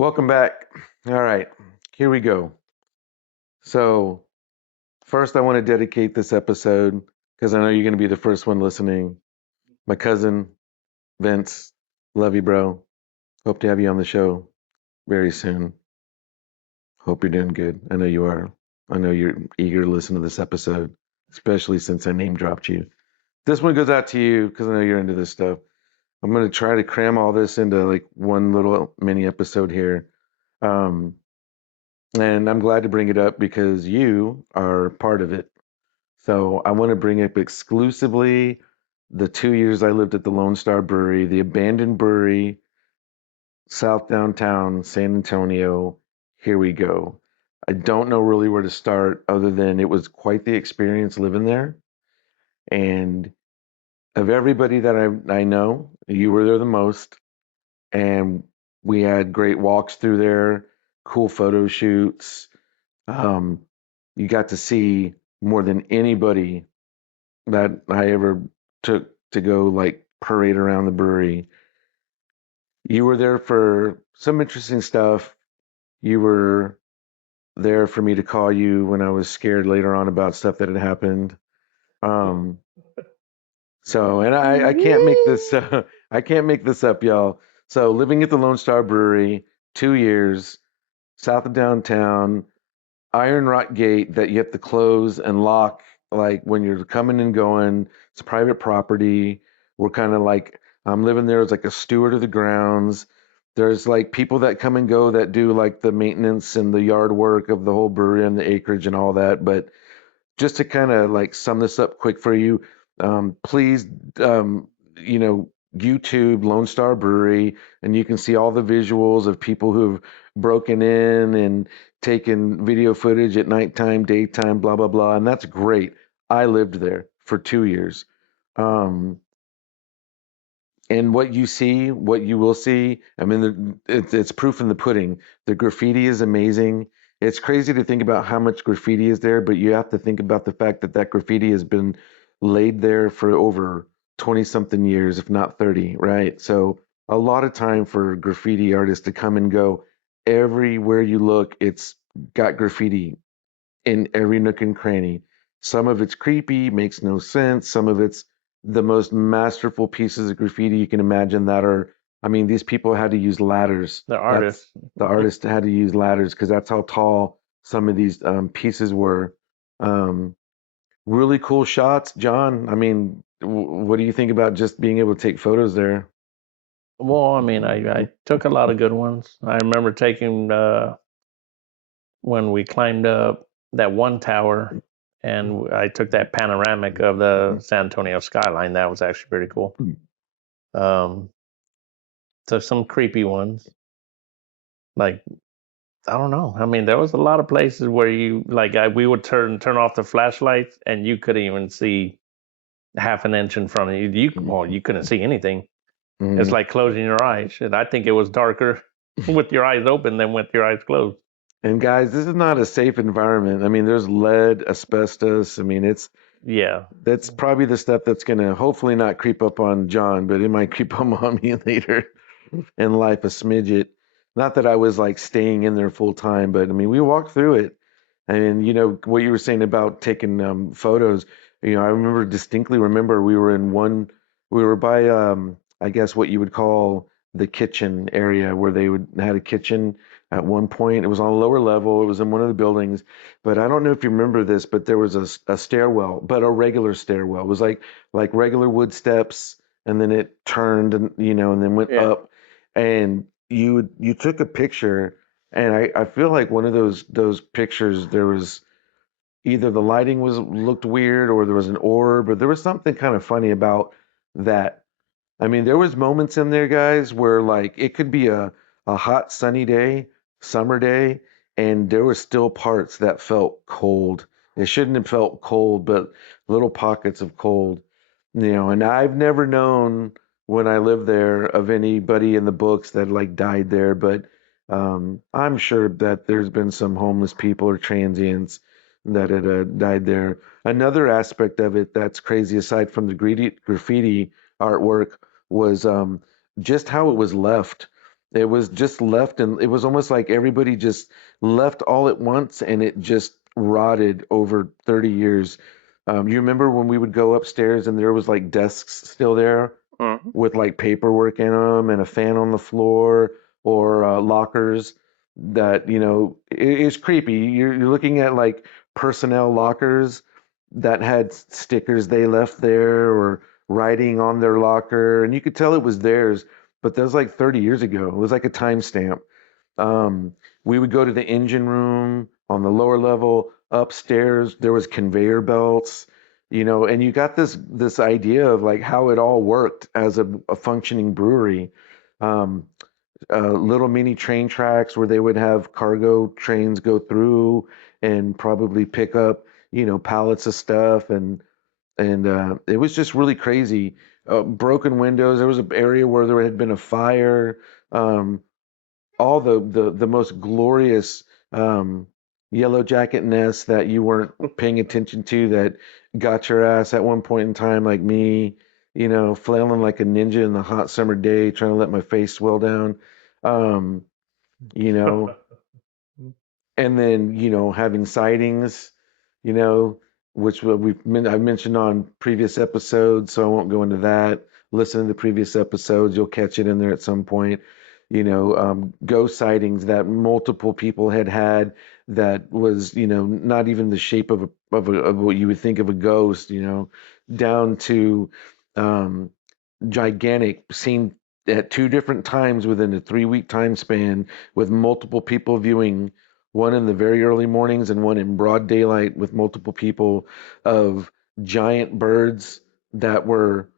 Welcome back. All right, here we go. So, first, I want to dedicate this episode because I know you're going to be the first one listening. My cousin, Vince, love you, bro. Hope to have you on the show very soon. Hope you're doing good. I know you are. I know you're eager to listen to this episode, especially since I name dropped you. This one goes out to you because I know you're into this stuff. I'm going to try to cram all this into like one little mini episode here. Um, And I'm glad to bring it up because you are part of it. So I want to bring up exclusively the 2 years I lived at the Lone Star Brewery, the abandoned brewery, South Downtown, San Antonio. Here we go. I don't know really where to start other than it was quite the experience living there. And of everybody that I know, you were there the most. And we had great walks through there, cool photo shoots. Um, you got to see more than anybody that I ever took to go like parade around the brewery. You were there for some interesting stuff. You were there for me to call you when I was scared later on about stuff that had happened. Um, and I can't make this I can't make this up, y'all. So living at the Lone Star Brewery, 2 years, south of downtown, iron rock gate that you have to close and lock like when you're coming and going. It's private property. We're kind of like I'm living there as like a steward of the grounds. There's like people that come and go that do like the maintenance and the yard work of the whole brewery and the acreage and all that. But just to kind of like sum this up quick for you, please, um, you know, YouTube Lone Star Brewery, and you can see all the visuals of people who've broken in and taken video footage at nighttime, daytime, blah blah blah, and that's great. I lived there for 2 years. Um, and what you see, what you will see, I mean, it's proof in the pudding. The graffiti is amazing. It's crazy to think about how much graffiti is there, but you have to think about the fact that that graffiti has been laid there for over 20 something years, if not 30, right? So a lot of time for graffiti artists to come and go. Everywhere you look, it's got graffiti in every nook and cranny. Some of it's creepy, makes no sense. Some of it's the most masterful pieces of graffiti you can imagine that are, I mean, these people had to use ladders. The That's artist. the artist had to use ladders because that's how tall some of these pieces were. Um, really cool shots, John. I mean, what do you think about just being able to take photos there? Well, I mean, I took a lot of good ones. I remember taking when we climbed up that one tower, and I took that panoramic of the San Antonio skyline. That was actually pretty cool. Um, took some creepy ones. Like I don't know. I mean, there was a lot of places where you like we would turn off the flashlights, and you couldn't even see half an inch in front of you. You couldn't see anything. It's Mhm. like closing your eyes. And I think it was darker with your eyes open than with your eyes closed. And guys, this is not a safe environment. I mean, there's lead, asbestos. I mean, it's Yeah. that's probably the stuff that's going to hopefully not creep up on John, but it might creep up on me later in life a smidget. Not that I was like staying in there full time, but I mean, we walked through it. And you know what you were saying about taking photos. You know, I remember distinctly remember we were by I guess what you would call the kitchen area where they would had a kitchen at one point. It was on a lower level. It was in one of the buildings, but I don't know if you remember this, but there was a stairwell, but a regular stairwell. It was like regular wood steps, and then it turned and and then went Yeah. up, and you took a picture, and I feel like one of those pictures there was either the lighting was looked weird or there was an orb or there was something kind of funny about that. I mean, there was moments in there, guys, where like it could be a hot sunny day, summer day, and there were still parts that felt cold. It shouldn't have felt cold, but little pockets of cold, and I've never known when I lived there of anybody in the books that like died there, but I'm sure that there's been some homeless people or transients that had died there. Another aspect of it that's crazy, aside from the graffiti artwork, was just how it was left. It was just left, and it was almost like everybody just left all at once, and it just rotted over 30 years. You remember when we would go upstairs and there was like desks still there Mhm. with like paperwork in them and a fan on the floor, or lockers that, it's creepy. You're looking at like personnel lockers that had stickers they left there or writing on their locker, and you could tell it was theirs, but that was like 30 years ago. It was like a timestamp. Um, we would go to the engine room on the lower level. Upstairs, there was conveyor belts, and you got this idea of like how it all worked as a functioning brewery. Um, Little mini train tracks where they would have cargo trains go through and probably pick up, pallets of stuff, and it was just really crazy. Broken windows. There was an area where there had been a fire. Um, all the most glorious yellow jacket nests that you weren't paying attention to that got your ass at one point in time, like me, flailing like a ninja in the hot summer day, trying to let my face swell down. Um, you know, and then having sightings, you know which I've mentioned on previous episodes, so I won't go into that. Listen to the previous episodes, you'll catch it in there at some point. Ghost sightings that multiple people had that was not even the shape of what you would think of a ghost, down to um, gigantic, seen at two different times within a 3-week time span, with multiple people viewing, one in the very early mornings and one in broad daylight with multiple people, of giant birds that were,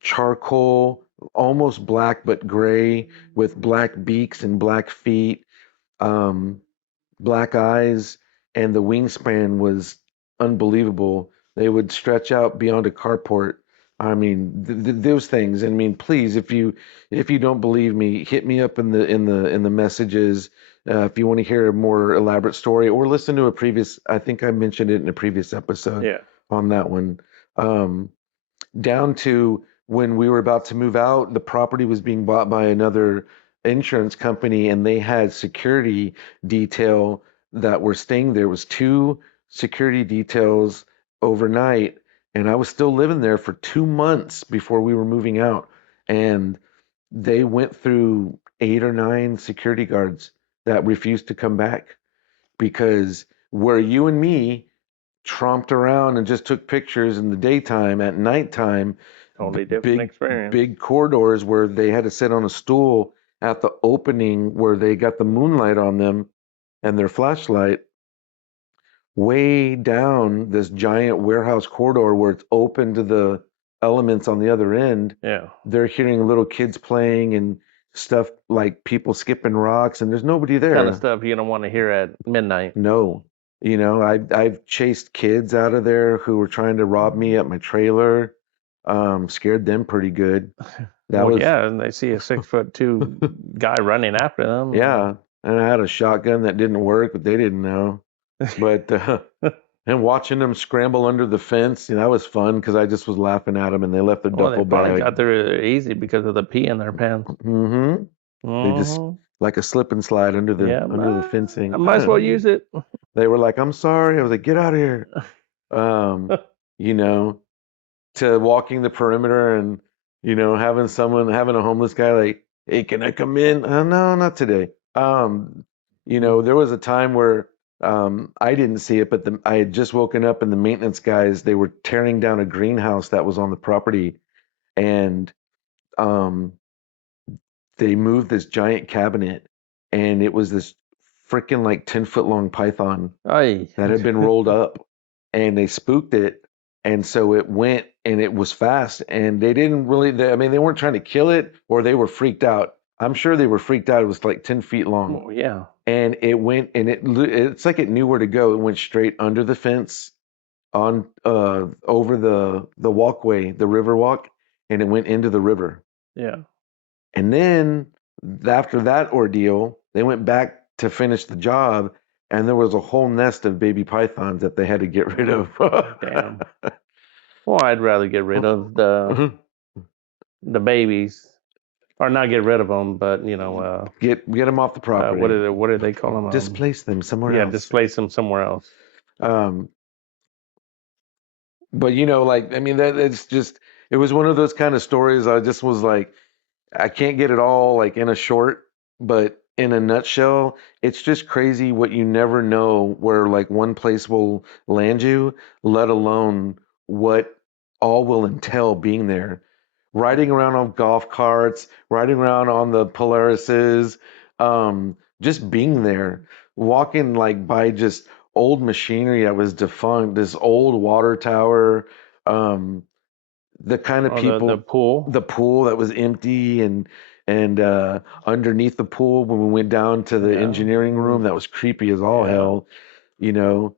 charcoal, almost black but gray, with black beaks and black feet. Um, Black eyes, and the wingspan was unbelievable. They would stretch out beyond a carport. I mean, those things. I mean, please, if you don't believe me, hit me up in the messages if you want to hear a more elaborate story, or listen to a previous. I think I mentioned it in a previous episode Yeah. on that one. Um, Down to when we were about to move out, the property was being bought by another insurance company, and they had security detail that were staying there. It was two security details overnight, and I was still living there for 2 months before we were moving out. And they went through 8 or 9 security guards that refused to come back, because where you and me tromped around and just took pictures in the daytime, at nighttime, Totally different big experience. big corridors where they had to sit on a stool at the opening where they got the moonlight on them and their flashlight, way down this giant warehouse corridor where it's open to the elements on the other end. Yeah. They're hearing little kids playing and stuff, like people skipping rocks, and there's nobody Kind of there. stuff you don't want to hear at midnight. No. I've chased kids out of there who were trying to rob me at my trailer. Scared them pretty good. That Well, was yeah, and they see a 6'2" guy running after them. yeah. And I had a shotgun that didn't work, but they didn't know. But and watching them scramble under the fence, that was fun because I just was laughing at them, and they left their Well, they duffel probably bag. got there easy because of the pee in their pants. Mm-hmm. They just, Hmm. like a slip and slide under the Yeah, under the I fencing. might as well use it. They were like, "I'm sorry." I was like, "Get out of here." Um, you know, to walking the perimeter and having a homeless guy like, "Hey, can I come in?" No, not today. There was a time where I didn't see it, but I had just woken up, and the maintenance guys, they were tearing down a greenhouse that was on the property, and um, they moved this giant cabinet, and it was this freaking like 10-foot long python Ay. that had been rolled up, and they spooked it, and so it went, and it was fast, and they didn't really I mean, they weren't trying to kill it, or they were freaked out. I'm sure they were freaked out. It was like 10 feet long, Well, yeah. and it went, and it's like it knew where to go. It went straight under the fence, on over the walkway, the river walk, and it went into the river. Yeah. And then after that ordeal, they went back to finish the job, and there was a whole nest of baby pythons that they had to get rid of. Damn. Well, I'd rather get rid of the babies. or not get rid of them, but Get them off the property. what do they call them? Displace them somewhere Yeah, else. displace them somewhere else. Um, but like I mean that it's just it was one of those kind of stories. I just was like, I can't get it all like in a short, but in a nutshell, it's just crazy what you never know where like one place will land you, let alone what all will entail being there. Riding around on golf carts, riding around on the Polarises, just being there, walking like by just old machinery that was defunct, this old water tower, um, the kind of Or the people, pool. the pool that was empty and underneath the pool when we went down to the Yeah. engineering room that was creepy as all Yeah. hell, you know.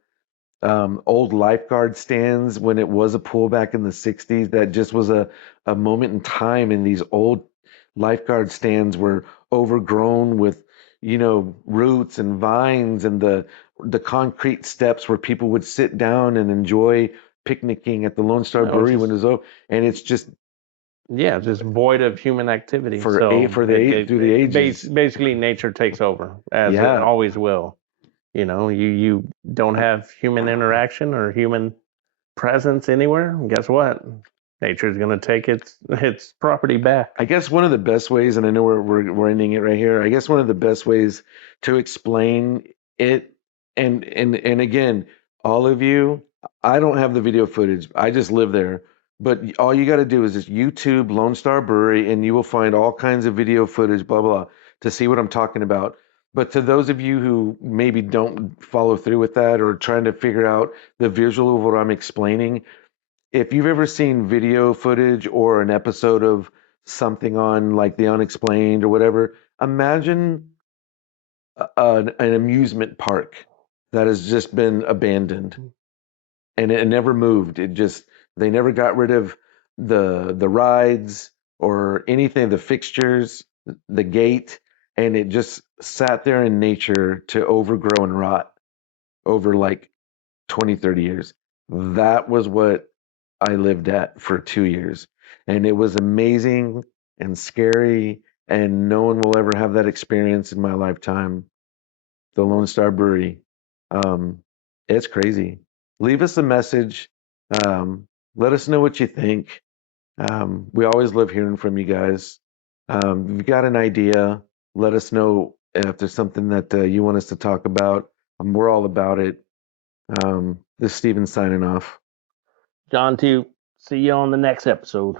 Old lifeguard stands when it was a pool back in the 60s that just was a moment in time, and these old lifeguard stands were overgrown with roots and vines, and the concrete steps where people would sit down and enjoy picnicking at the Lone Star No, it's Brewery when just it was open, and it's just just void of human activity. for eight So for the eight through the ages. basically nature takes over as it Yeah, always will. You don't have human interaction or human presence anywhere. Guess what? Nature's going to take its property back. I guess one of the best ways, and I know we're ending it right here. I guess one of the best ways to explain it, and again, all of you, I don't have the video footage. I just live there. But all you got to do is just YouTube Lone Star Brewery, and you will find all kinds of video footage, blah blah, to see what I'm talking about. But to those of you who maybe don't follow through with that or trying to figure out the visual of what I'm explaining, if you've ever seen video footage or an episode of something on like The Unexplained or whatever, imagine an amusement park that has just been abandoned and it never moved. They never got rid of the rides or anything, the fixtures, the gate, and it just sat there in nature to overgrow and rot over like 20, 30 years. That was what I lived at for 2 years. And it was amazing and scary. And no one will ever have that experience in my lifetime. The Lone Star Brewery. Um, it's crazy. Leave us a message. Let us know what you think. We always love hearing from you guys. If you've got an idea, let us know if there's something that you want us to talk about. We're all about it. This is Steven signing off. John, to see you on the next episode.